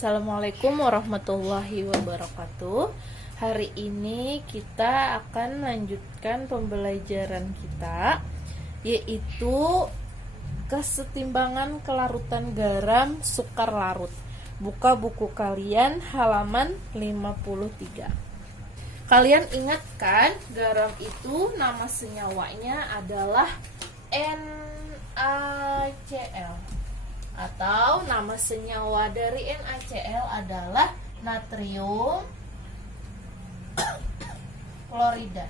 Assalamualaikum warahmatullahi wabarakatuh. Hari ini kita akan lanjutkan pembelajaran kita, yaitu kesetimbangan kelarutan garam sukar larut. Buka buku kalian halaman 53. Kalian ingat kan, garam itu nama senyawanya adalah NaCl, atau nama senyawa dari NaCl adalah natrium klorida.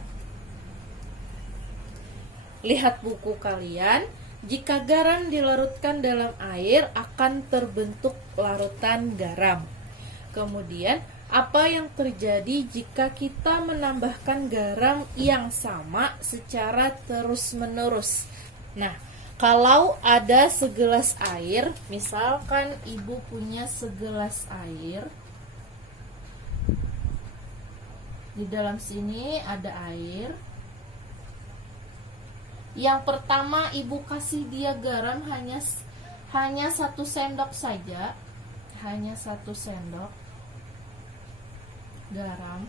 Lihat buku kalian, jika garam dilarutkan dalam air akan terbentuk larutan garam. Kemudian, apa yang terjadi jika kita menambahkan garam yang sama secara terus-menerus? Nah, kalau ada segelas air, misalkan ibu punya segelas air, di dalam sini ada air. Yang pertama ibu kasih dia garam hanya 1 sendok saja, hanya 1 sendok garam,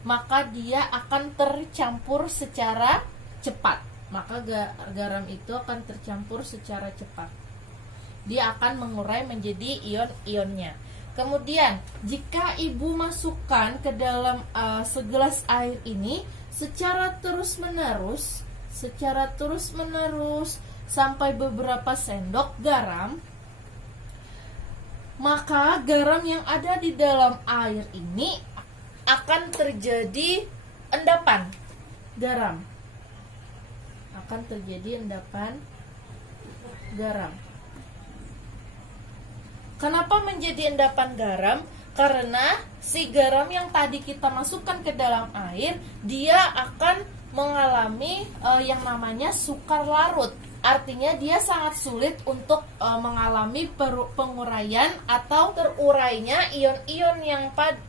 maka dia akan tercampur secara cepat. Maka garam itu akan tercampur secara cepat. Dia akan mengurai menjadi ion-ionnya. Kemudian, jika ibu masukkan ke dalam segelas air ini secara terus-menerus sampai beberapa sendok garam, maka garam yang ada di dalam air ini akan terjadi endapan garam. Kenapa menjadi endapan garam? Karena si garam yang tadi kita masukkan ke dalam air, dia akan mengalami yang namanya sukar larut. Artinya dia sangat sulit untuk mengalami penguraian atau terurainya ion-ion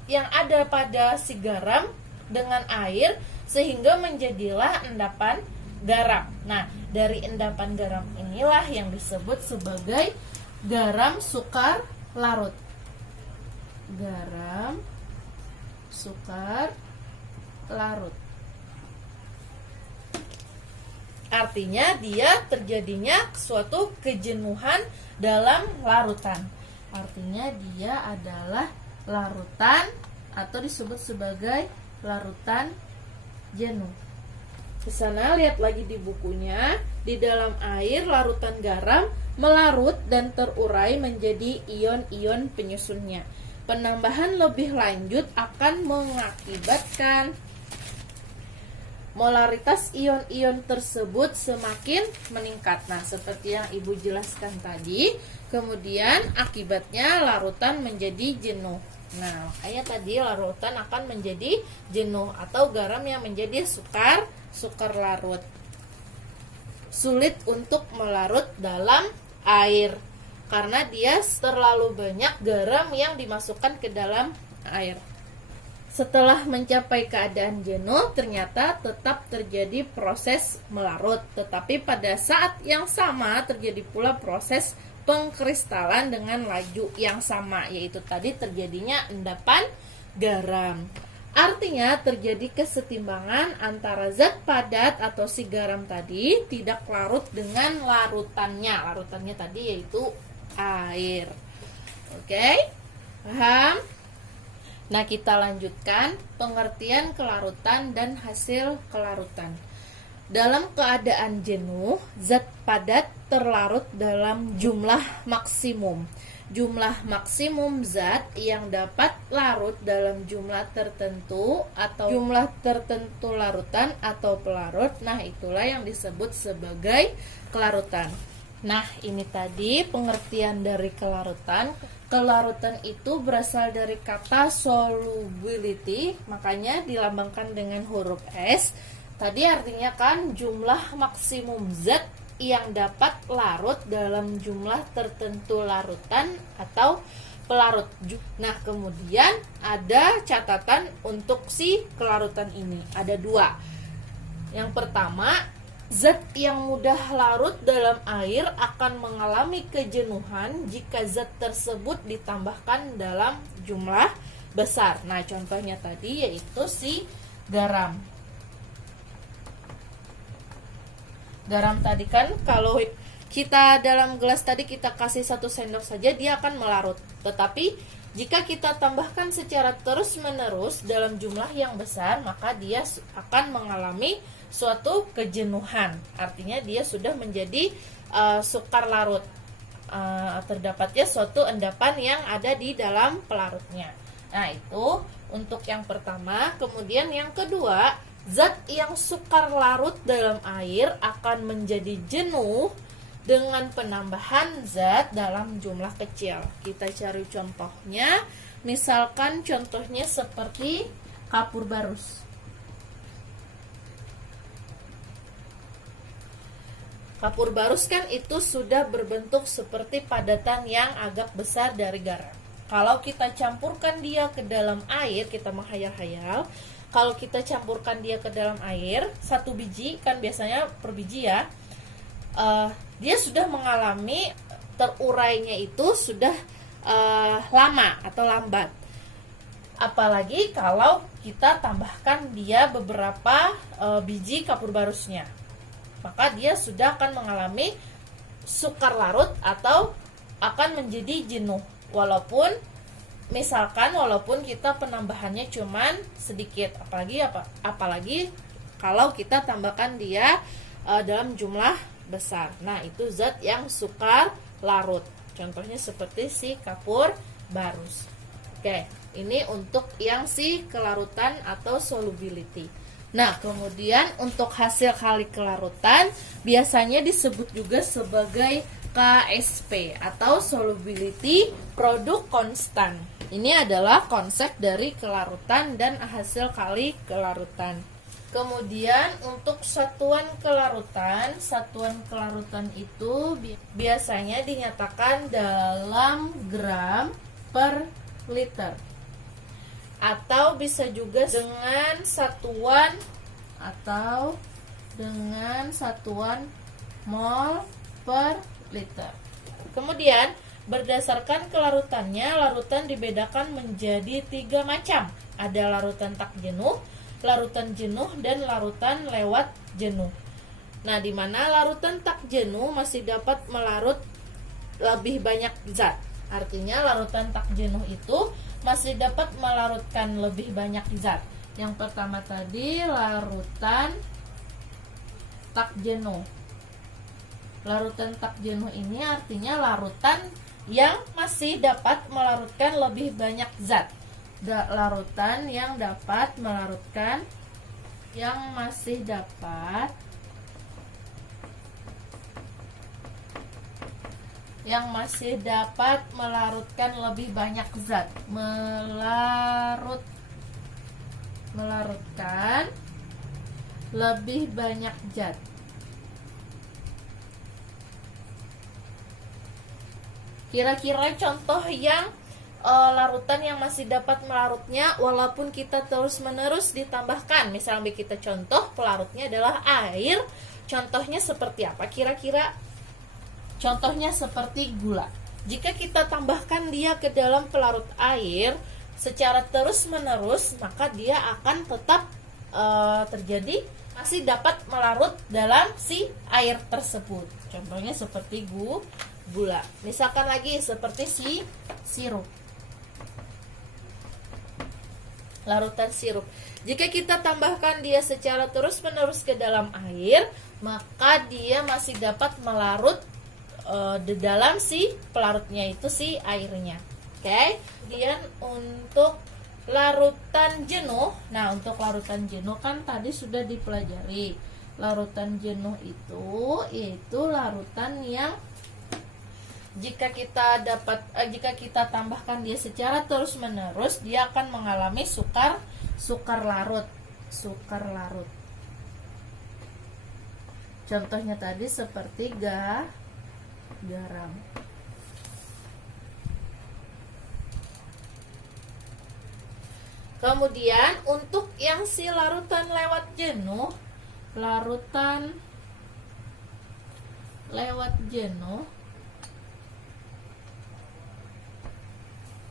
yang ada pada si garam dengan air, sehingga menjadilah endapan garam. Nah, dari endapan garam inilah yang disebut sebagai garam sukar larut. Garam sukar larut. Artinya dia terjadinya suatu kejenuhan dalam larutan. Artinya dia adalah larutan atau disebut sebagai larutan jenuh. Di sana lihat lagi di bukunya, di dalam air larutan garam melarut dan terurai menjadi ion-ion penyusunnya. Penambahan lebih lanjut akan mengakibatkan molaritas ion-ion tersebut semakin meningkat. Nah, seperti yang ibu jelaskan tadi, kemudian akibatnya larutan menjadi jenuh. Nah, makanya tadi larutan akan menjadi jenuh atau garam yang menjadi sukar larut. Sulit untuk melarut dalam air karena dia terlalu banyak garam yang dimasukkan ke dalam air. Setelah mencapai keadaan jenuh, ternyata tetap terjadi proses melarut. Tetapi pada saat yang sama terjadi pula proses pengkristalan dengan laju yang sama, yaitu tadi terjadinya endapan garam. Artinya terjadi kesetimbangan antara zat padat atau si garam tadi tidak larut dengan larutannya. Larutannya tadi yaitu air. Oke? Paham? Nah, kita lanjutkan pengertian kelarutan dan hasil kelarutan. Dalam keadaan jenuh, zat padat terlarut dalam jumlah maksimum. Jumlah maksimum zat yang dapat larut dalam jumlah tertentu atau jumlah tertentu larutan atau pelarut. Nah, itulah yang disebut sebagai kelarutan. Nah, ini tadi pengertian dari kelarutan. Kelarutan itu berasal dari kata solubility, makanya dilambangkan dengan huruf S. Tadi artinya kan jumlah maksimum zat yang dapat larut dalam jumlah tertentu larutan atau pelarut. Nah, kemudian ada catatan untuk si kelarutan ini. Ada 2. Yang pertama, Zat yang mudah larut dalam air akan mengalami kejenuhan jika zat tersebut ditambahkan dalam jumlah besar. Nah, contohnya tadi yaitu si garam. Garam tadi kan kalau kita dalam gelas tadi kita kasih 1 sendok saja dia akan melarut. Tetapi jika kita tambahkan secara terus-menerus dalam jumlah yang besar, maka dia akan mengalami suatu kejenuhan. Artinya dia sudah menjadi sukar larut. Terdapatnya suatu endapan yang ada di dalam pelarutnya. Nah, itu untuk yang pertama. Kemudian yang kedua, zat yang sukar larut dalam air akan menjadi jenuh dengan penambahan zat dalam jumlah kecil. Kita cari contohnya. Misalkan contohnya seperti kapur barus. Kapur barus kan itu sudah berbentuk seperti padatan yang agak besar dari garam. Kalau kita campurkan dia ke dalam air, kita menghayal-hayal. Kalau kita campurkan dia ke dalam air, 1 biji, kan biasanya per biji ya, dia sudah mengalami terurainya itu sudah lama atau lambat. Apalagi kalau kita tambahkan dia beberapa biji kapur barusnya, maka dia sudah akan mengalami sukar larut atau akan menjadi jenuh. Walaupun kita penambahannya cuman sedikit, apalagi kalau kita tambahkan dia dalam jumlah besar. Nah, itu zat yang sukar larut. Contohnya seperti si kapur barus. Oke, ini untuk yang si kelarutan atau solubility. Nah, kemudian untuk hasil kali kelarutan biasanya disebut juga sebagai KSP atau solubility produk konstan. Ini adalah konsep dari kelarutan dan hasil kali kelarutan. Kemudian untuk satuan kelarutan itu biasanya dinyatakan dalam gram per liter. Atau bisa juga dengan satuan mol per liter. Kemudian berdasarkan kelarutannya, larutan dibedakan menjadi 3 macam. Ada larutan tak jenuh, larutan jenuh, dan larutan lewat jenuh. Nah, di mana larutan tak jenuh masih dapat melarut lebih banyak zat. Artinya larutan tak jenuh itu masih dapat melarutkan lebih banyak zat. Yang pertama tadi larutan tak jenuh. Larutan tak jenuh ini artinya larutan yang masih dapat melarutkan lebih banyak zat. Larutan yang dapat melarutkan masih dapat melarutkan lebih banyak zat. Melarutkan lebih banyak zat. Kira-kira contoh yang larutan yang masih dapat melarutnya walaupun kita terus-menerus ditambahkan. Misalnya kita contoh pelarutnya adalah air. Contohnya seperti apa? Kira-kira contohnya seperti gula. Jika kita tambahkan dia ke dalam pelarut air secara terus-menerus, maka dia akan tetap terjadi masih dapat melarut dalam si air tersebut. Contohnya seperti gula. Misalkan lagi seperti si sirup. Larutan sirup. Jika kita tambahkan dia secara terus-menerus ke dalam air, maka dia masih dapat melarut di dalam si pelarutnya itu si airnya. Oke. Kemudian untuk larutan jenuh. Nah, untuk larutan jenuh kan tadi sudah dipelajari. Larutan jenuh itu larutan yang jika kita tambahkan dia secara terus-menerus, dia akan mengalami sukar larut. Contohnya tadi seperti garam. Kemudian untuk yang si larutan lewat jenuh, larutan lewat jenuh,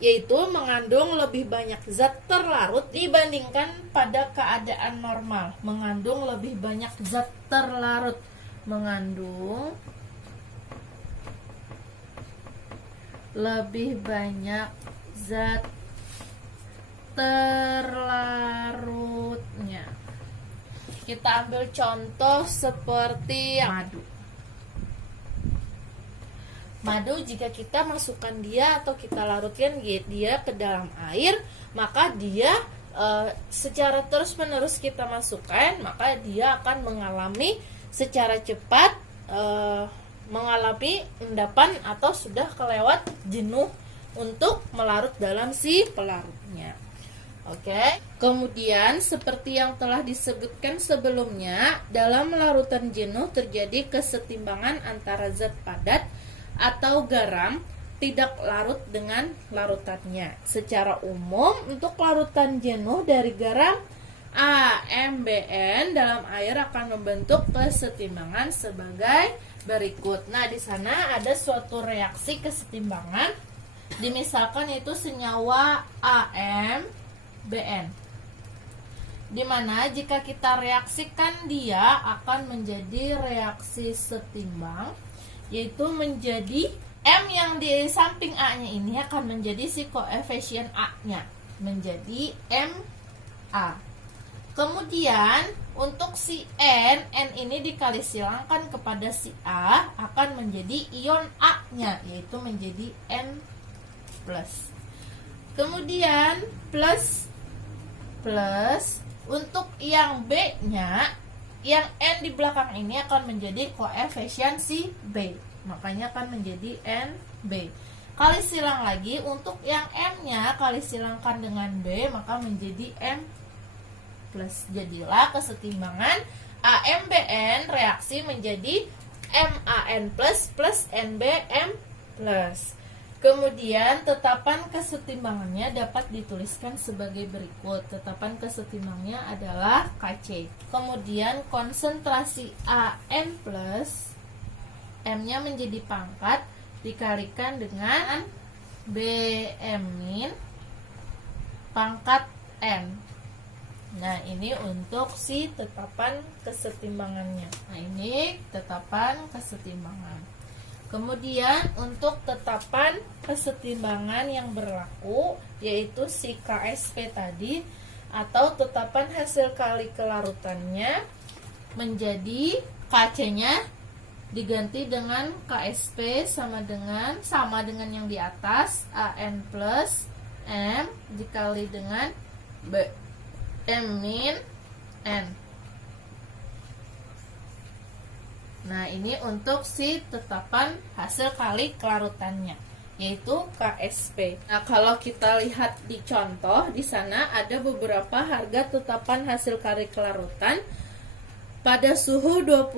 yaitu mengandung lebih banyak zat terlarut dibandingkan pada keadaan normal. Mengandung lebih banyak zat terlarut. Mengandung lebih banyak zat terlarutnya. Kita ambil contoh seperti madu. Madu jika kita masukkan dia atau kita larutkan dia ke dalam air, maka dia secara terus-menerus kita masukkan, maka dia akan mengalami secara cepat mengalami endapan atau sudah kelewat jenuh untuk melarut dalam si pelarutnya. Oke. Kemudian seperti yang telah disebutkan sebelumnya, dalam larutan jenuh terjadi kesetimbangan antara zat padat atau garam tidak larut dengan larutannya. Secara umum untuk larutan jenuh dari garam AMBN dalam air akan membentuk kesetimbangan sebagai berikut. Nah, di sana ada suatu reaksi kesetimbangan, dimisalkan itu senyawa AMBN, dimana jika kita reaksikan dia akan menjadi reaksi setimbang, yaitu menjadi M yang di samping A-nya ini akan menjadi si koefisien A-nya, menjadi MA. Kemudian untuk si N ini dikali silangkan kepada si A akan menjadi ion A-nya, yaitu menjadi N+. Kemudian plus untuk yang B-nya, yang N di belakang ini akan menjadi koefisien si B, makanya akan menjadi NB. Kali silang lagi untuk yang M-nya, kali silangkan dengan B maka menjadi M+. Jadilah kesetimbangan AMBN reaksi menjadi MAN+ plus NBM+. Kemudian tetapan kesetimbangannya dapat dituliskan sebagai berikut. Tetapan kesetimbangannya adalah Kc. Kemudian konsentrasi AN+, M-nya menjadi pangkat dikalikan dengan Bm- pangkat N. Nah, ini untuk si tetapan kesetimbangannya. Nah, ini tetapan kesetimbangan. Kemudian untuk tetapan kesetimbangan yang berlaku, yaitu si KSP tadi, atau tetapan hasil kali kelarutannya, menjadi KC-nya diganti dengan KSP sama dengan yang di atas, AN plus M dikali dengan M min N. Nah, ini untuk si tetapan hasil kali kelarutannya, yaitu KSP. Nah, kalau kita lihat di contoh, di sana ada beberapa harga tetapan hasil kali kelarutan pada suhu 25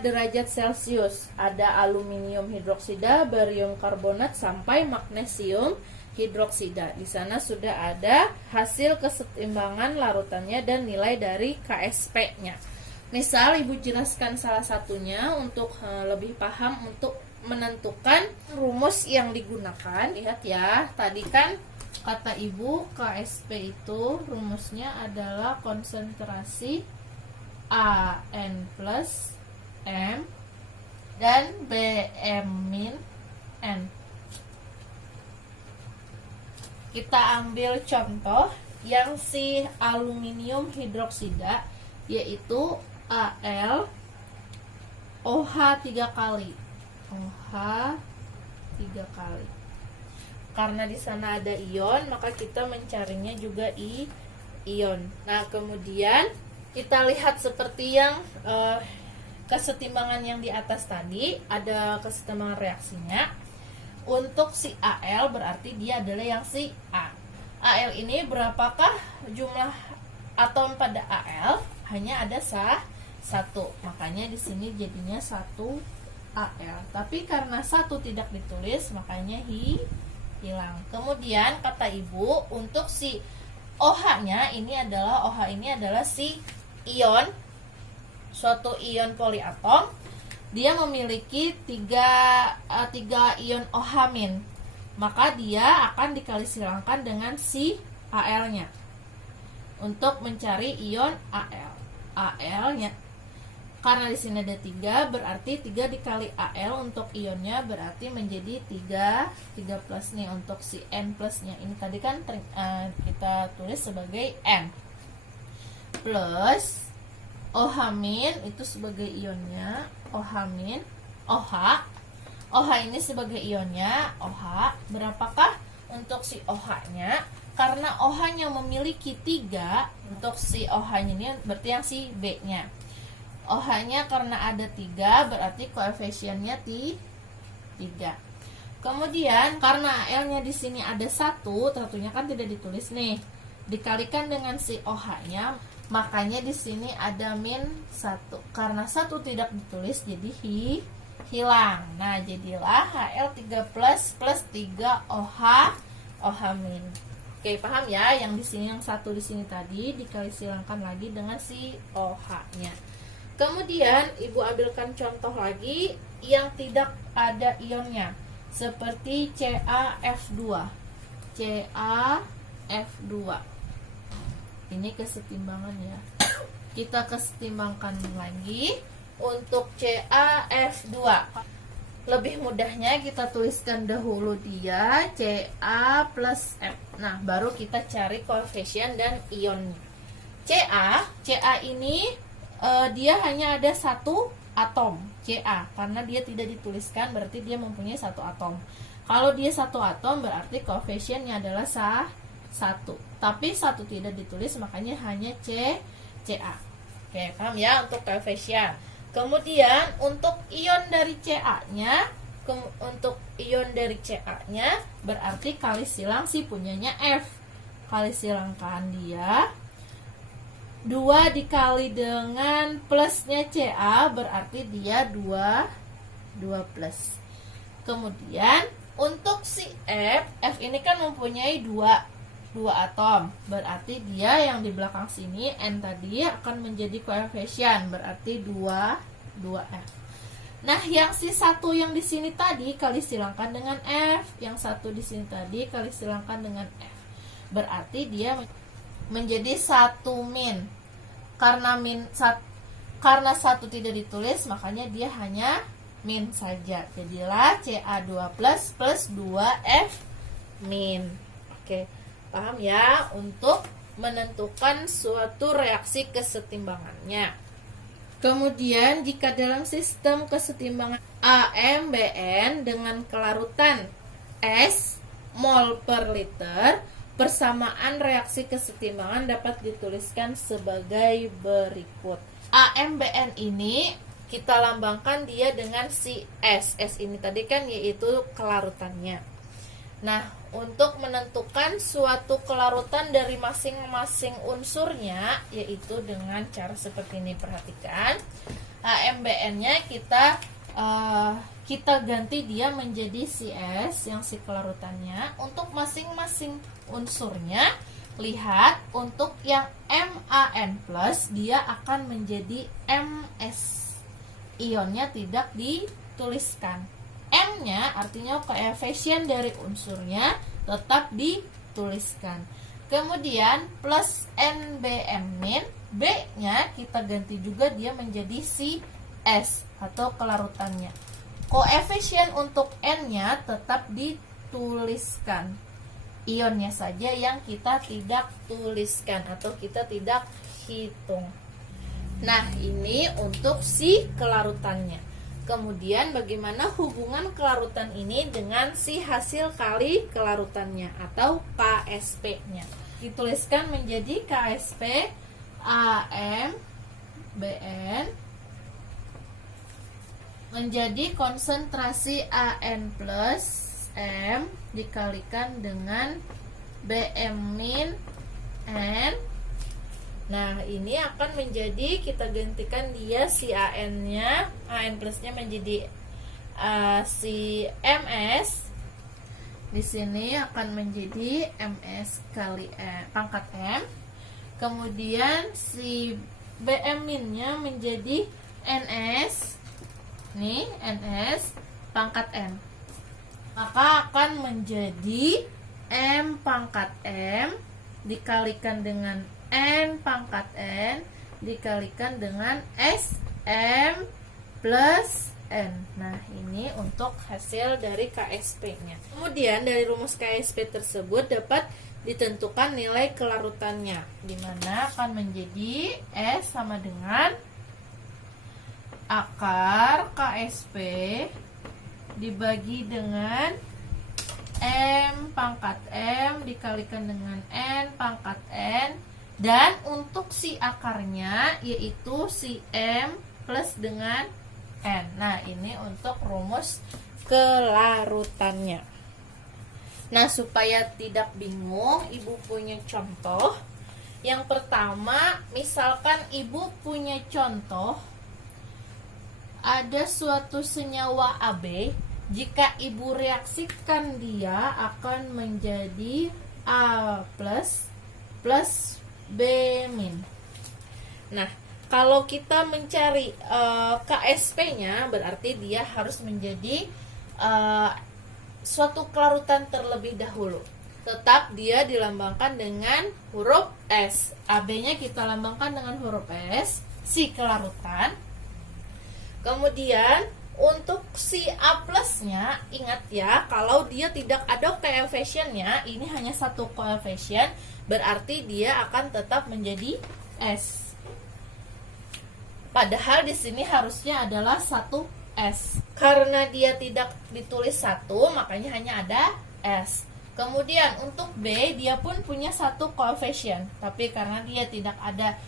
derajat Celcius. Ada aluminium hidroksida, barium karbonat, sampai magnesium hidroksida. Di sana sudah ada hasil kesetimbangan larutannya dan nilai dari KSP-nya. Misal Ibu jelaskan salah satunya untuk lebih paham untuk menentukan rumus yang digunakan. Lihat ya, tadi kan kata Ibu KSP itu rumusnya adalah konsentrasi AN plus M dan Bm min N. Kita ambil contoh yang si aluminium hidroksida, yaitu Al OH 3 kali. OH 3 kali. Karena di sana ada ion, maka kita mencarinya juga ion. Nah, kemudian kita lihat seperti yang kesetimbangan yang di atas tadi, ada kesetimbangan reaksinya. Untuk si Al berarti dia adalah yang si A. Al ini berapakah jumlah atom pada Al? Hanya ada satu, makanya di sini jadinya 1 Al. Tapi karena 1 tidak ditulis, makanya hilang. Kemudian kata Ibu, untuk si OH-nya ini adalah si ion, suatu ion poliatom, dia memiliki 3 ion OH-, maka dia akan dikali silangkan dengan si Al-nya untuk mencari ion Al-nya. Karena di sini ada 3, berarti 3 dikali Al untuk ionnya berarti menjadi 3 plus nih untuk si N plusnya. Ini tadi kan kita tulis sebagai N. Plus OH- itu sebagai ionnya, OH ini sebagai ionnya, OH. Berapakah untuk si OH-nya? Karena OH-nya memiliki 3, untuk si OH-nya ini berarti yang si B-nya. OH-nya karena ada 3 berarti koefisiennya 3. Kemudian karena L-nya di sini ada 1, tentunya kan tidak ditulis nih. Dikalikan dengan si OH-nya, makanya di sini ada -1. Karena 1 tidak ditulis jadi hilang. Nah, jadilah Hal3 plus 3 OH-. Oke, paham ya? Yang di sini yang 1 di sini tadi dikali silangkan lagi dengan si OH-nya. Kemudian Ibu ambilkan contoh lagi yang tidak ada ionnya, seperti CaF2. Ini kesetimbangan ya. Kita kesetimbangkan lagi untuk CaF2. Lebih mudahnya kita tuliskan dahulu dia Ca plus F. Nah, baru kita cari koefisien dan ionnya. Ca ini dia hanya ada 1 atom Ca, karena dia tidak dituliskan berarti dia mempunyai 1 atom. Kalau dia 1 atom berarti koefisiennya adalah 1. Tapi 1 tidak ditulis, makanya hanya Ca. Oke, paham ya untuk koefisien. Kemudian untuk ion dari Ca-nya, berarti kali silang si punyanya F. Kali silangkan dia 2 dikali dengan plusnya Ca berarti dia 2 plus. Kemudian untuk si F ini kan mempunyai 2 atom, berarti dia yang di belakang sini N tadi akan menjadi koefisien, berarti 2F. Nah, yang si 1 yang di sini tadi kali silangkan dengan F, yang 1 di sini tadi kali silangkan dengan F, berarti dia menjadi 1-. Karena 1 tidak ditulis, makanya dia hanya min saja. Jadilah Ca2 plus 2F-. Oke, paham ya untuk menentukan suatu reaksi kesetimbangannya. Kemudian jika dalam sistem kesetimbangan AMBN dengan kelarutan S mol per liter, persamaan reaksi kesetimbangan dapat dituliskan sebagai berikut. AMBN ini kita lambangkan dia dengan si S. S ini tadi kan yaitu kelarutannya. Nah, untuk menentukan suatu kelarutan dari masing-masing unsurnya, yaitu dengan cara seperti ini. Perhatikan, AMBN-nya kita ganti dia menjadi si S yang si kelarutannya. Untuk masing-masing unsurnya, lihat untuk yang MAN+, dia akan menjadi MS. Ionnya tidak dituliskan. M-nya artinya koefisien dari unsurnya tetap dituliskan. Kemudian plus NBM-, B-nya kita ganti juga dia menjadi si S atau kelarutannya. Koefisien untuk N-nya tetap dituliskan. Ionnya saja yang kita tidak tuliskan atau kita tidak hitung. Nah, ini untuk si kelarutannya. Kemudian bagaimana hubungan kelarutan ini dengan si hasil kali kelarutannya atau KSP-nya. Dituliskan menjadi KSP AMBN menjadi konsentrasi AN plus M dikalikan dengan BM min N. Nah, ini akan menjadi, kita gantikan dia si AN-nya, AN plusnya menjadi si MS. Di sini akan menjadi MS kali pangkat M. Kemudian si BM min-nya menjadi NS Nih, NS pangkat N. Maka akan menjadi M pangkat M dikalikan dengan N pangkat N dikalikan dengan SM plus N. Nah, ini untuk hasil dari KSP-nya. Kemudian dari rumus KSP tersebut dapat ditentukan nilai kelarutannya, di mana akan menjadi S sama dengan akar KSP dibagi dengan M pangkat M dikalikan dengan N pangkat N, dan untuk si akarnya yaitu si M plus dengan N. Nah, ini untuk rumus kelarutannya. Nah, supaya tidak bingung, Ibu punya contoh. Yang pertama, misalkan Ibu punya contoh ada suatu senyawa AB, jika Ibu reaksikan dia akan menjadi A plus B min. Nah, kalau kita mencari KSP-nya, berarti dia harus menjadi suatu kelarutan terlebih dahulu. Tetap dia dilambangkan dengan huruf S. AB-nya kita lambangkan dengan huruf S, si kelarutan. Kemudian untuk si A plusnya, ingat ya, kalau dia tidak ada koefisiennya, ini hanya satu koefisien, berarti dia akan tetap menjadi S. Padahal di sini harusnya adalah satu S. Karena dia tidak ditulis satu, makanya hanya ada S. Kemudian untuk B, dia pun punya satu koefisien, tapi karena dia tidak ada,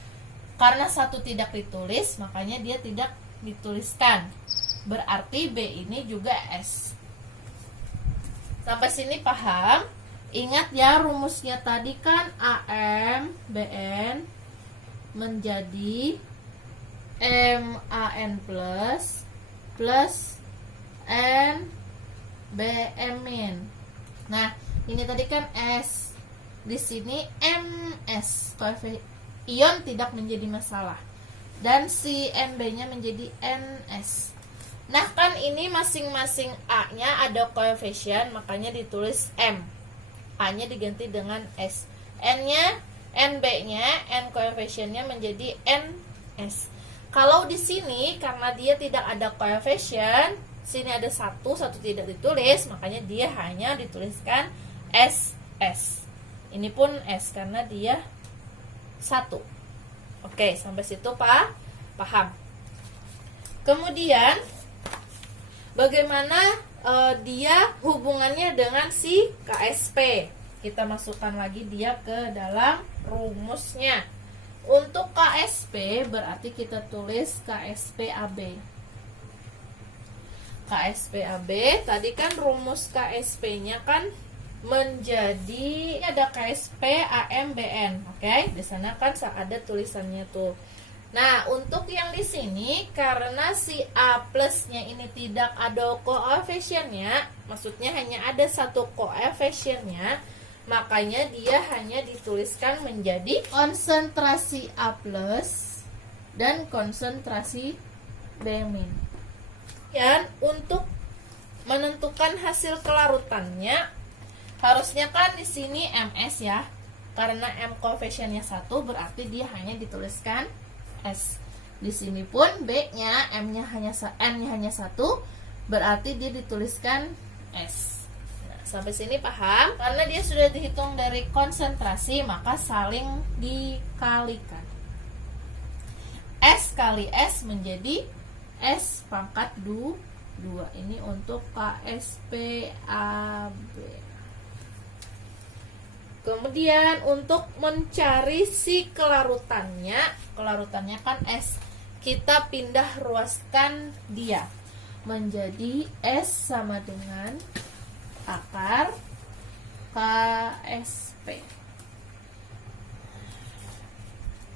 karena satu tidak ditulis, makanya dia tidak dituliskan. Berarti B ini juga S. Sampai sini paham? Ingat ya, rumusnya tadi kan AM BN menjadi MAN plus N BM min. Nah, ini tadi kan S. Di sini MS. Ion tidak menjadi masalah. Dan si NB-nya menjadi NS. Nah, kan ini masing-masing A-nya ada koefisien, makanya ditulis M. A-nya diganti dengan S. N-nya, NB-nya, N koefisiennya menjadi NS. Kalau di sini karena dia tidak ada koefisien, sini ada satu tidak ditulis, makanya dia hanya dituliskan SS. Ini pun S karena dia satu. Oke, sampai situ paham. Kemudian bagaimana dia hubungannya dengan si KSP? Kita masukkan lagi dia ke dalam rumusnya. Untuk KSP berarti kita tulis KSP AB. KSP AB tadi kan rumus KSP-nya kan menjadi ada KSP AMBN. Oke, di sana kan ada tulisannya tuh. Nah, untuk yang di sini karena si A plusnya ini tidak ada koefisiennya, maksudnya hanya ada satu koefisiennya, makanya dia hanya dituliskan menjadi konsentrasi A plus dan konsentrasi B min. Dan untuk menentukan hasil kelarutannya, harusnya kan di sini MS ya. Karena M koefisiennya 1, berarti dia hanya dituliskan S. Di sini pun B-nya M-nya N-nya hanya 1, berarti dia dituliskan S. Nah, sampai sini paham? Karena dia sudah dihitung dari konsentrasi, maka saling dikalikan. S kali S menjadi S pangkat 2. Ini untuk KSP AB. Kemudian untuk mencari si kelarutannya kan S, kita pindah ruaskan dia menjadi S sama dengan akar KSP.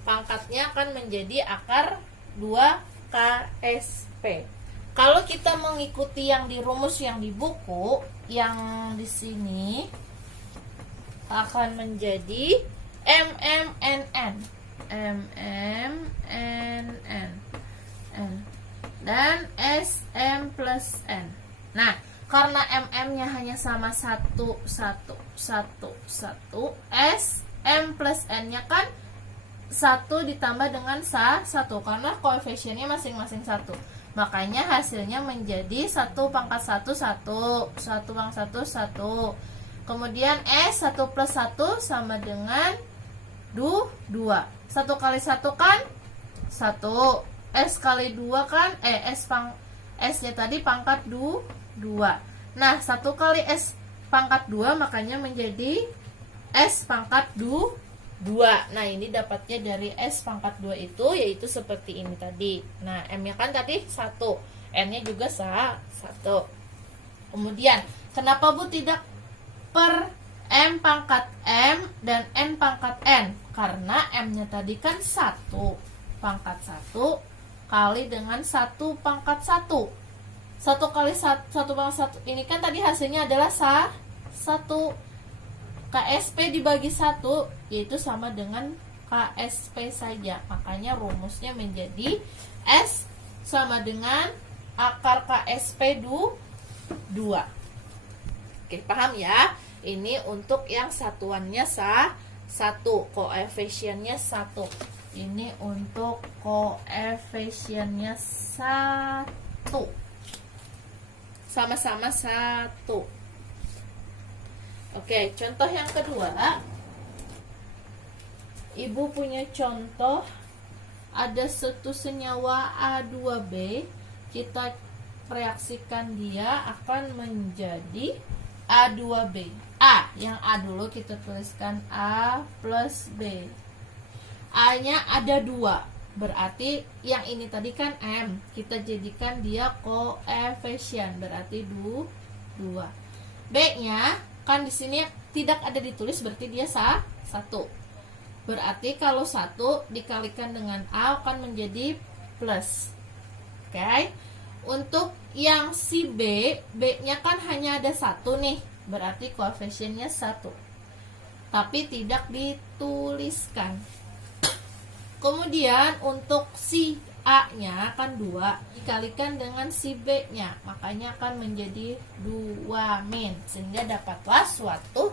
Pangkatnya akan menjadi akar 2 KSP. Kalau kita mengikuti yang di rumus yang di buku, yang di sini akan menjadi MMNN. dan SM plus N. Nah, karena MM-nya hanya sama 1, 1, 1, 1, SM plus N-nya kan 1 ditambah dengan 1, karena koefisiennya masing-masing 1. Makanya hasilnya menjadi 1 pangkat 1, 1, 1 pangkat 1, 1. Kemudian S 1 plus 1 sama dengan 2. 1 kali 1 kan 1. S kali 2 kan S-nya tadi pangkat 2. Nah, 1 kali S pangkat 2 makanya menjadi S pangkat 2. Nah, ini dapatnya dari S pangkat 2 itu yaitu seperti ini tadi. Nah, M-nya kan tadi 1, N-nya juga 1. Kemudian, kenapa Bu tidak per M pangkat M dan N pangkat N? Karena M-nya tadi kan 1 pangkat 1 kali dengan 1 pangkat 1. 1 kali 1 pangkat 1 ini kan tadi hasilnya adalah 1. KSP dibagi 1 yaitu sama dengan KSP saja. Makanya rumusnya menjadi S sama dengan akar KSP 2. Oke, paham ya? Ini untuk yang satuannya 1, koefisiennya 1. Ini untuk koefisiennya 1. Sama-sama 1. Oke, contoh yang kedua. Ibu punya contoh ada satu senyawa A2B, kita reaksikan dia akan menjadi A2B. Yang A dulu kita tuliskan A plus B. A-nya ada 2, berarti yang ini tadi kan M, kita jadikan dia koefisien, berarti 2. B-nya kan di sini tidak ada ditulis, berarti dia 1. Berarti kalau 1 dikalikan dengan A akan menjadi plus. Oke. Untuk yang si B, B-nya kan hanya ada 1 nih, berarti koefisiennya 1. Tapi tidak dituliskan. Kemudian untuk si A-nya kan 2 dikalikan dengan si B-nya, makanya akan menjadi 2 min, sehingga dapatlah suatu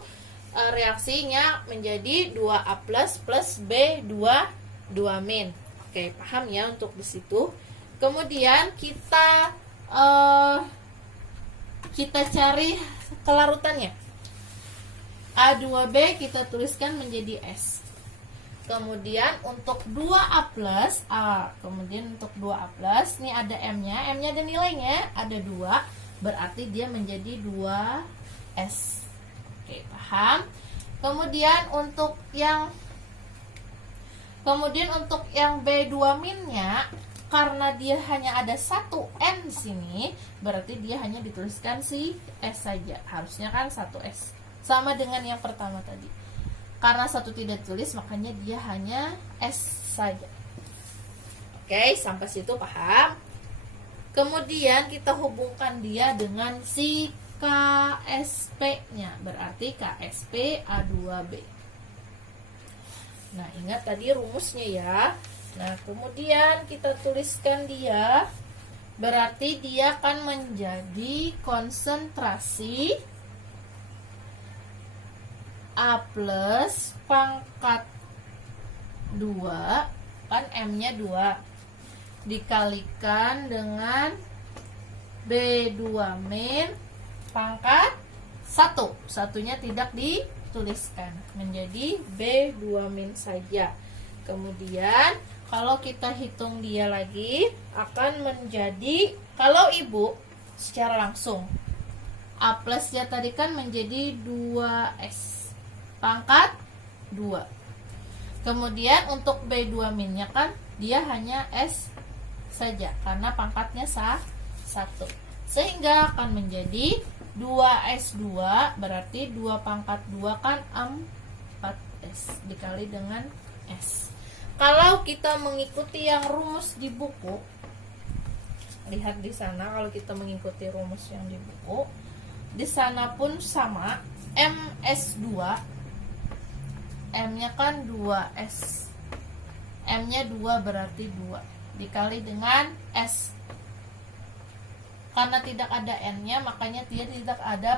reaksinya menjadi 2A plus B 2 min. Oke, paham ya untuk di situ. Kemudian kita cari kelarutannya. A2B kita tuliskan menjadi S. Kemudian untuk 2A plus kemudian untuk 2A plus ini ada M-nya, M-nya ada nilainya, ada 2, berarti dia menjadi 2S. Oke, paham? Kemudian untuk yang B2 min-nya, karena dia hanya ada 1 N di sini, berarti dia hanya dituliskan si S saja. Harusnya kan 1S. Sama dengan yang pertama tadi. Karena 1 tidak tulis, makanya dia hanya S saja. Oke, sampai situ paham? Kemudian kita hubungkan dia dengan si KSP-nya, berarti KSP A2B. Nah, ingat tadi rumusnya ya. Nah, kemudian kita tuliskan dia, berarti dia akan menjadi konsentrasi A plus pangkat 2, kan M-nya 2, dikalikan dengan B2 min pangkat 1. Satunya tidak dituliskan, menjadi B2 min saja. Kemudian kalau kita hitung dia lagi akan menjadi, kalau ibu secara langsung A plus dia tadi kan menjadi 2S pangkat 2. Kemudian untuk B2 minnya kan dia hanya S saja karena pangkatnya 1. Sehingga akan menjadi 2S2, berarti 2 pangkat 2 kan 4S dikali dengan S. Kalau kita mengikuti yang rumus di buku, lihat di sana, kalau kita mengikuti rumus yang di buku, di sana pun sama, MS2, M-nya kan 2S, M-nya 2 berarti 2 dikali dengan S. Karena tidak ada n-nya, makanya dia tidak ada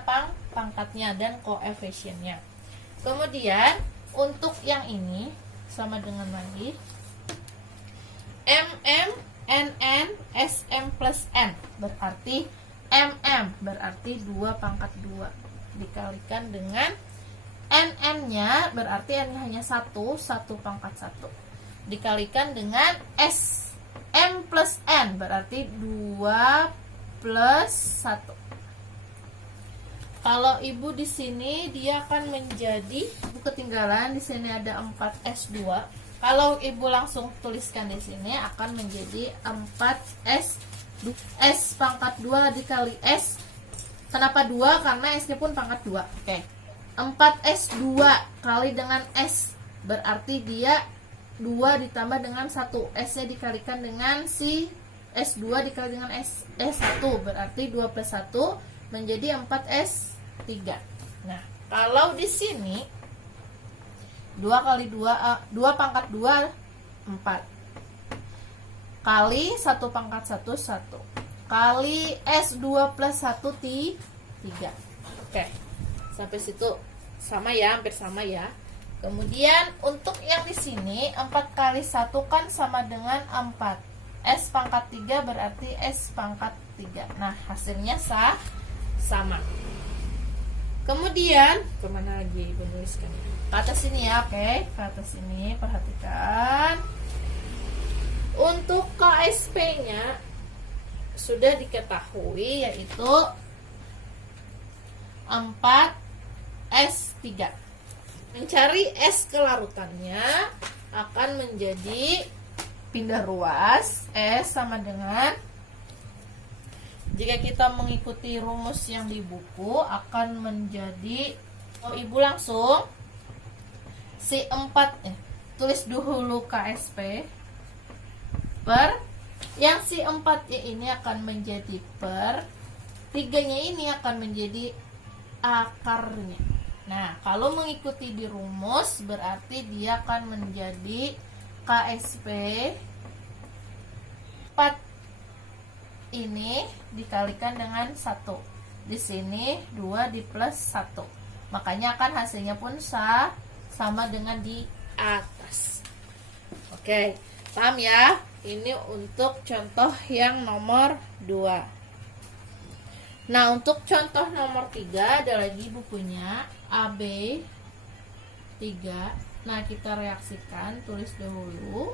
pangkatnya dan koefisiennya. Kemudian untuk yang ini sama dengan lagi nn sm plus n, berarti berarti 2 pangkat 2 dikalikan dengan nn-nya, berarti n hanya 1 pangkat 1 dikalikan dengan sm plus n, berarti 2 plus 1. Kalau ibu di sini dia akan menjadi, ibu ketinggalan di sini ada 4s2. Kalau ibu langsung tuliskan di sini akan menjadi 4s pangkat 2 dikali s. Kenapa 2? Karena s-nya pun pangkat 2. Oke. 4s2 kali dengan s, berarti dia 2 ditambah dengan 1. S-nya dikalikan dengan si S2 dikali dengan S1, berarti 2 plus 1 menjadi 4S3. Nah, kalau di sini 2 kali 2 pangkat 2 4 kali 1 pangkat 1 1 kali S2 plus 1 3. Oke, sampai situ sama ya, hampir sama ya. Kemudian untuk yang di sini 4 kali 1 kan sama dengan 4. S pangkat 3 berarti S pangkat 3. Nah, hasilnya sama. Kemudian kemana lagi ibu nuliskan? Ke atas sini ya, oke. Ke atas sini, perhatikan. Untuk KSP-nya sudah diketahui, yaitu 4S3. Mencari S kelarutannya akan menjadi pindah ruas, S sama dengan, jika kita mengikuti rumus yang di buku akan menjadi, ibu langsung si 4 tulis dulu KSP per, yang si 4 ini akan menjadi per, 3-nya ini akan menjadi akarnya. Nah, kalau mengikuti di rumus berarti dia akan menjadi KSP 4 ini dikalikan dengan 1. Di sini 2 di plus 1. Makanya akan hasilnya pun sama dengan di atas. Oke, paham ya? Ini untuk contoh yang nomor 2. Nah, untuk contoh nomor 3 ada lagi bukunya AB 3. Nah, kita reaksikan, tulis dahulu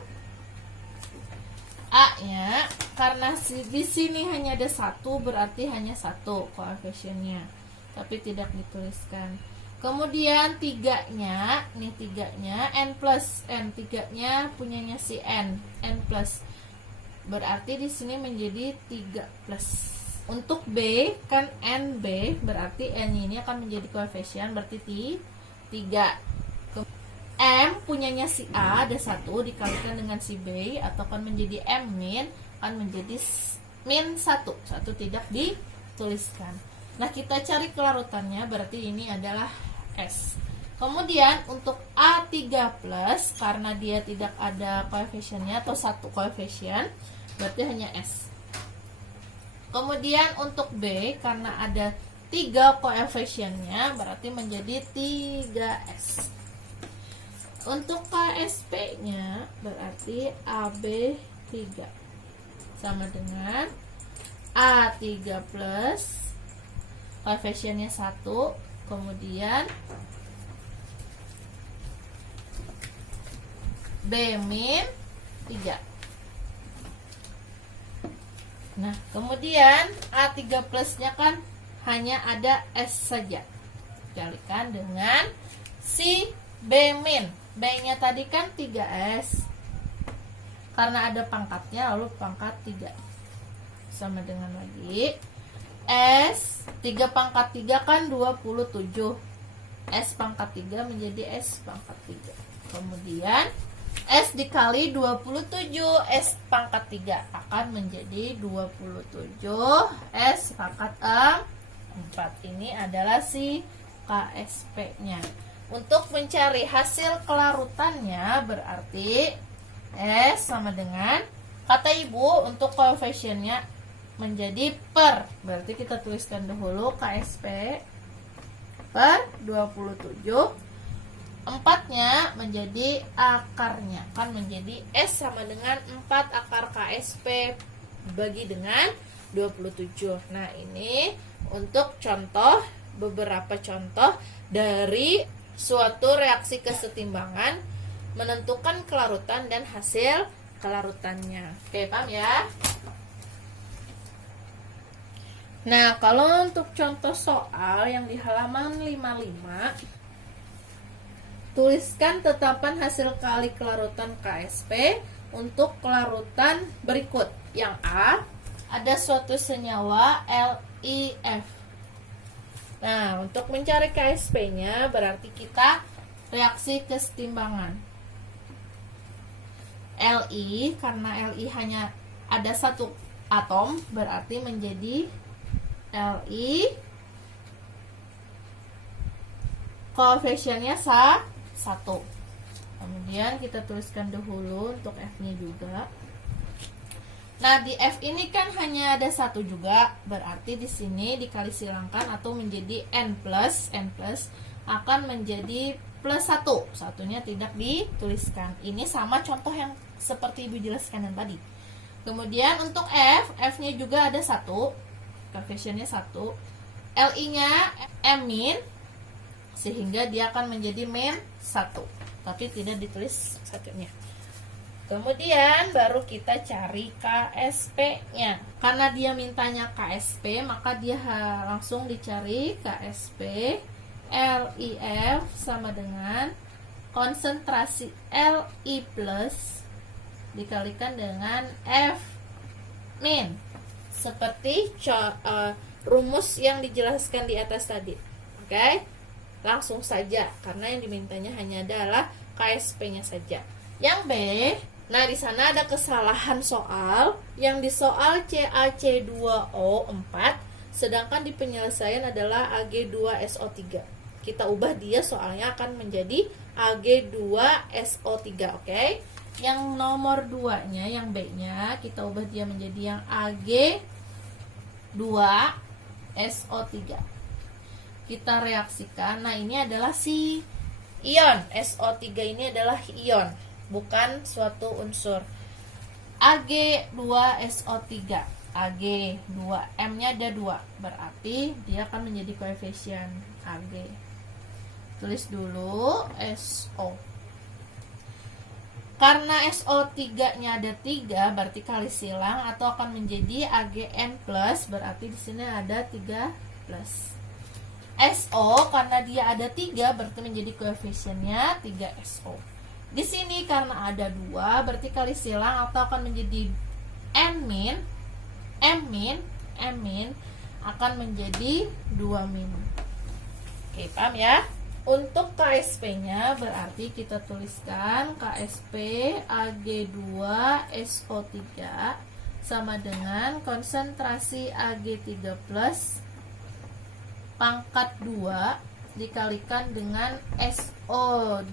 A-nya, karena di sini hanya ada 1, berarti hanya 1 koefisiennya, tapi tidak dituliskan. Kemudian 3-nya, nih 3-nya n plus n, 3-nya punyanya si n plus, berarti di sini menjadi 3 plus. Untuk B kan nb, berarti n ini akan menjadi koefisien, berarti 3. M punyanya si A ada 1 dikalikan dengan si B, atau akan menjadi M min, akan menjadi min 1 tidak dituliskan. Nah, kita cari kelarutannya, berarti ini adalah S. Kemudian untuk A3 plus, karena dia tidak ada koefisiennya atau 1 koefisien, berarti hanya S. Kemudian untuk B, karena ada 3 koefisiennya, berarti menjadi 3S. Untuk KSP-nya berarti AB3 sama dengan A3 plus, koefisiennya 1, kemudian B min 3. Nah, kemudian A3 plusnya kan hanya ada S saja, dikalikan dengan si B min. B-nya tadi kan 3S, karena ada pangkatnya, lalu pangkat 3 sama dengan lagi S 3 pangkat 3 kan 27, S pangkat 3 menjadi S pangkat 3. Kemudian S dikali 27 S pangkat 3 akan menjadi 27 S pangkat 4. Ini adalah si KSP-nya. Untuk mencari hasil kelarutannya berarti S sama dengan, kata ibu untuk koefisiennya menjadi per. Berarti kita tuliskan dahulu KSP per 27. 4-nya menjadi akarnya, kan menjadi S sama dengan 4 akar KSP bagi dengan 27. Nah, ini untuk contoh, beberapa contoh dari suatu reaksi kesetimbangan menentukan kelarutan dan hasil kelarutannya. Oke, paham ya? Nah, kalau untuk contoh soal yang di halaman 55, tuliskan tetapan hasil kali kelarutan KSP untuk kelarutan berikut. Yang A, ada suatu senyawa LiF. Nah, untuk mencari KSP-nya berarti kita reaksi kesetimbangan. Li, karena Li hanya ada satu atom, berarti menjadi Li koefisiennya 1. Kemudian kita tuliskan dahulu untuk F-nya juga. Nah, di F ini kan hanya ada 1 juga, berarti di sini dikali silangkan atau menjadi N plus akan menjadi plus 1. Satunya tidak dituliskan. Ini sama contoh yang seperti Ibu jelaskan yang tadi. Kemudian untuk F-nya juga ada 1, koefisiennya 1. Li-nya M-, sehingga dia akan menjadi -1, tapi tidak ditulis satunya. Kemudian baru kita cari KSP-nya. Karena dia mintanya KSP, maka dia langsung dicari KSP LiF sama dengan konsentrasi Li plus dikalikan dengan F-, seperti rumus yang dijelaskan di atas tadi. Oke? Langsung saja, karena yang dimintanya hanya adalah KSP-nya saja. Yang B, nah di sana ada kesalahan soal. Yang di soal CaC2O4, sedangkan di penyelesaian adalah Ag2SO3. Kita ubah dia, soalnya akan menjadi Ag2SO3, oke? Yang nomor 2-nya, yang B-nya, kita ubah dia menjadi yang Ag2SO3. Kita reaksikan. Nah, ini adalah si ion. SO3 ini adalah ion, bukan suatu unsur. Ag2SO3. Ag2M-nya ada 2. Berarti dia akan menjadi koefisien Ag. Tulis dulu SO. Karena SO3-nya ada 3, berarti kali silang atau akan menjadi Agn plus, berarti di sini ada 3 plus. SO karena dia ada 3, berarti menjadi koefisiennya 3SO. Di sini karena ada 2, berarti kali silang atau akan menjadi M-, akan menjadi 2-. Oke, paham ya? Untuk KSP-nya berarti kita tuliskan KSP Ag2SO3 sama dengan konsentrasi Ag3 plus pangkat 2 dikalikan dengan SO2-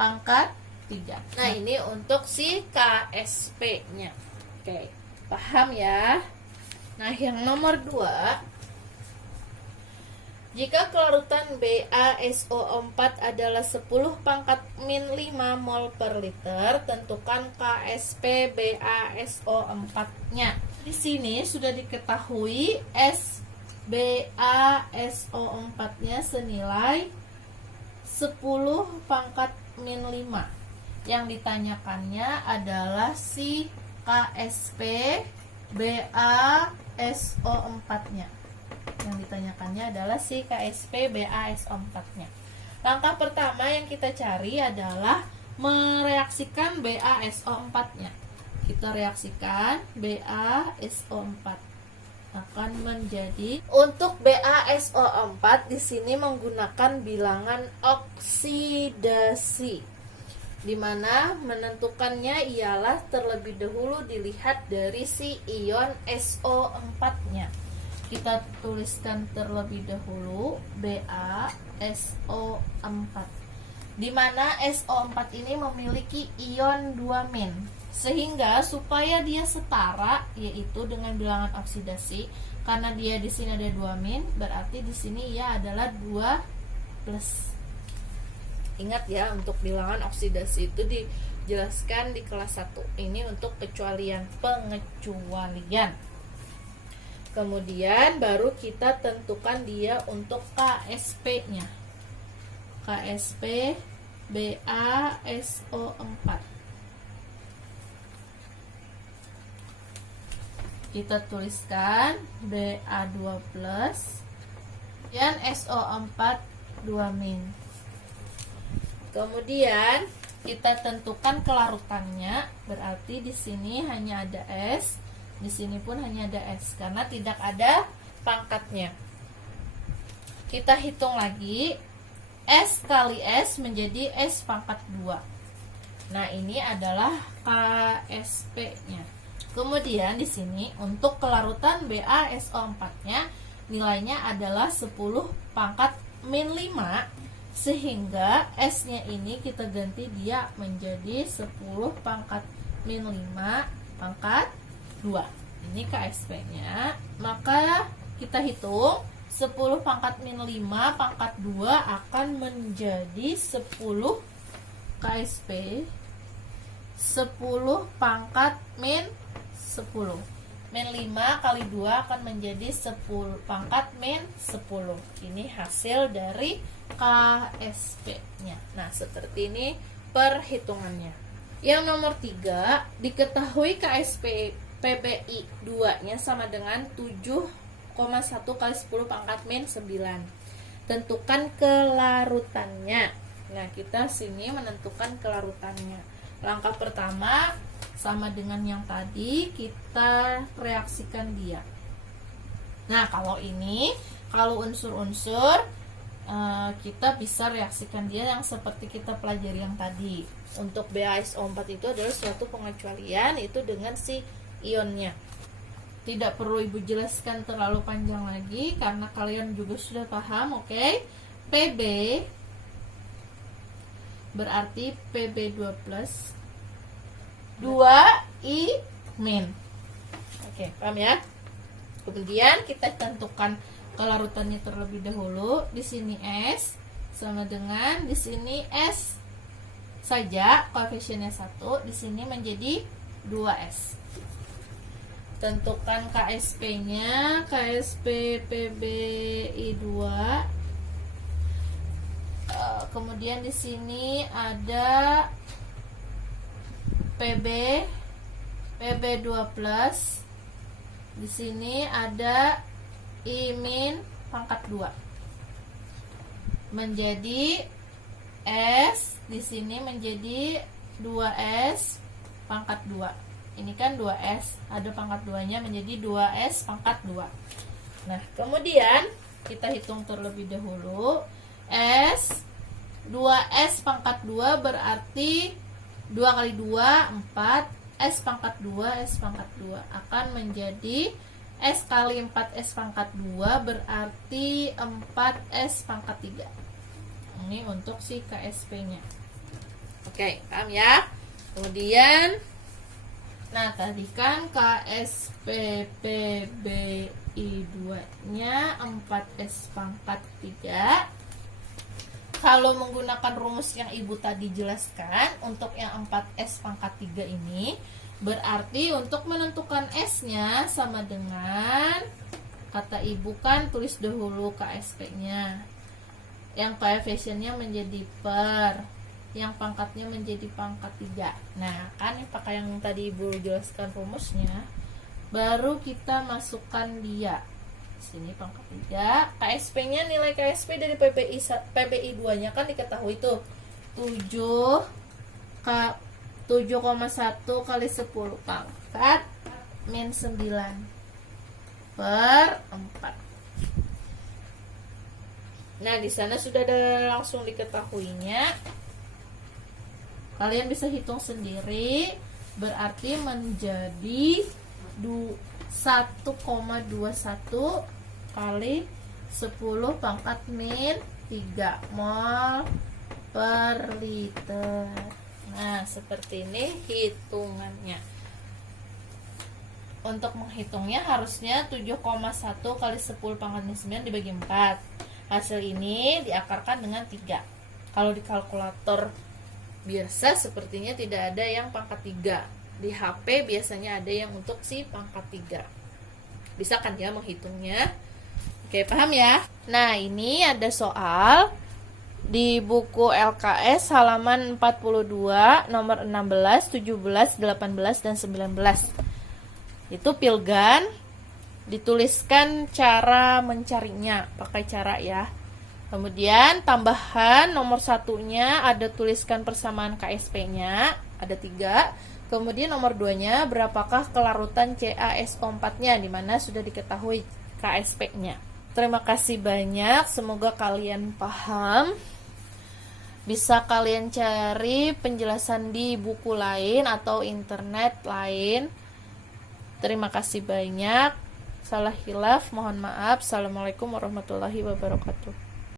pangkat 3. Nah, ini untuk si KSP-nya. Oke, paham ya? Nah, yang nomor 2, jika kelarutan BaSO4 adalah 10 pangkat -5 mol per liter, tentukan KSP BaSO4-nya. Di sini sudah diketahui BaSO4-nya senilai 10 pangkat -5. Yang ditanyakannya adalah si KSP BaSO4-nya. Yang ditanyakannya adalah si KSP BaSO4-nya. Langkah pertama yang kita cari adalah mereaksikan BaSO4-nya. Kita reaksikan BaSO4 akan menjadi, untuk BaSO4 di sini menggunakan bilangan oksidasi, di mana menentukannya ialah terlebih dahulu dilihat dari si ion SO4-nya. Kita tuliskan terlebih dahulu BaSO4, di mana SO4 ini memiliki ion 2-. Sehingga supaya dia setara yaitu dengan bilangan oksidasi, karena dia di sini ada 2 min, berarti di sini ia adalah 2 plus. Ingat ya, untuk bilangan oksidasi itu dijelaskan di kelas 1. Ini untuk pengecualian. Kemudian baru kita tentukan dia untuk KSP-nya. KSP BaSO4. Kita tuliskan Ba2+, dan SO4 2 min. Kemudian kita tentukan kelarutannya, berarti di sini hanya ada S, di sini pun hanya ada S karena tidak ada pangkatnya. Kita hitung lagi, S kali S menjadi S pangkat 2. Nah, ini adalah KSP-nya. Kemudian di sini untuk kelarutan BaSO4-nya nilainya adalah 10 pangkat min 5, sehingga S-nya ini kita ganti dia menjadi 10 pangkat min 5 pangkat 2. Ini KSP-nya. Maka kita hitung 10 pangkat min 5 pangkat 2 akan menjadi 10 KSP 10 pangkat min 10. Min 5 kali 2 akan menjadi 10 pangkat min 10. Ini hasil dari KSP-nya. Nah, seperti ini perhitungannya. Yang nomor 3, diketahui KSP PBI 2-nya sama dengan 7,1 kali 10 pangkat min 9. Tentukan kelarutannya. Nah, kita sini menentukan kelarutannya. Langkah pertama sama dengan yang tadi, kita reaksikan dia. Nah, kalau ini, kalau unsur-unsur kita bisa reaksikan dia yang seperti kita pelajari yang tadi. Untuk BaSO4 itu adalah suatu pengecualian, itu dengan si ionnya. Tidak perlu Ibu jelaskan terlalu panjang lagi karena kalian juga sudah paham, oke? Pb berarti Pb2+, 2I min. Oke, paham ya? Kemudian kita tentukan kelarutannya terlebih dahulu. Di sini S sama dengan di sini S saja, koefisiennya 1, di sini menjadi 2S. Tentukan KSP-nya, KSP PBI2. Kemudian di sini ada PB2+. Di sini ada I min pangkat 2. Menjadi S, di sini menjadi 2S pangkat 2. Ini kan 2S, ada pangkat 2-nya menjadi 2S pangkat 2. Nah, kemudian kita hitung terlebih dahulu. S 2S pangkat 2 berarti 2 kali 2 4, S pangkat 2 S pangkat 2 akan menjadi S kali 4S pangkat 2 berarti 4S pangkat 3. Ini untuk si KSP-nya. Oke, paham ya? Kemudian, nah tadi kan KSP PBI2-nya 4S pangkat 3. Kalau menggunakan rumus yang Ibu tadi jelaskan, untuk yang 4S pangkat 3 ini, berarti untuk menentukan S-nya sama dengan, kata Ibu kan tulis dahulu KSP-nya. Yang koefisiennya menjadi per, yang pangkatnya menjadi pangkat 3. Nah, kan pakai yang tadi Ibu jelaskan rumusnya, baru kita masukkan dia. Sini pangkat 3. KSP-nya, nilai KSP dari PBI2-nya kan diketahui tuh 7,1 kali 10 pangkat min 9 per 4. Nah, di sana sudah ada langsung diketahuinya. Kalian bisa hitung sendiri, berarti menjadi 1,21 kali 10 pangkat min 3 mol per liter. Nah, seperti ini hitungannya. Untuk menghitungnya harusnya 7,1 kali 10 pangkat 9 dibagi 4. Hasil ini diakarkan dengan 3. Kalau di kalkulator biasa sepertinya tidak ada yang pangkat 3. Di HP biasanya ada yang untuk si pangkat 3. Bisa kan ya menghitungnya? Oke, paham ya? Nah, ini ada soal di buku LKS halaman 42 nomor 16, 17, 18, dan 19. Itu pilgan, dituliskan cara mencarinya pakai cara ya. Kemudian tambahan nomor satunya ada tuliskan persamaan KSP-nya, ada 3. Kemudian nomor 2-nya berapakah kelarutan CaSO4-nya, dimana sudah diketahui KSP-nya. Terima kasih banyak, semoga kalian paham. Bisa kalian cari penjelasan di buku lain atau internet lain. Terima kasih banyak. Salah hilaf, mohon maaf. Assalamualaikum warahmatullahi wabarakatuh.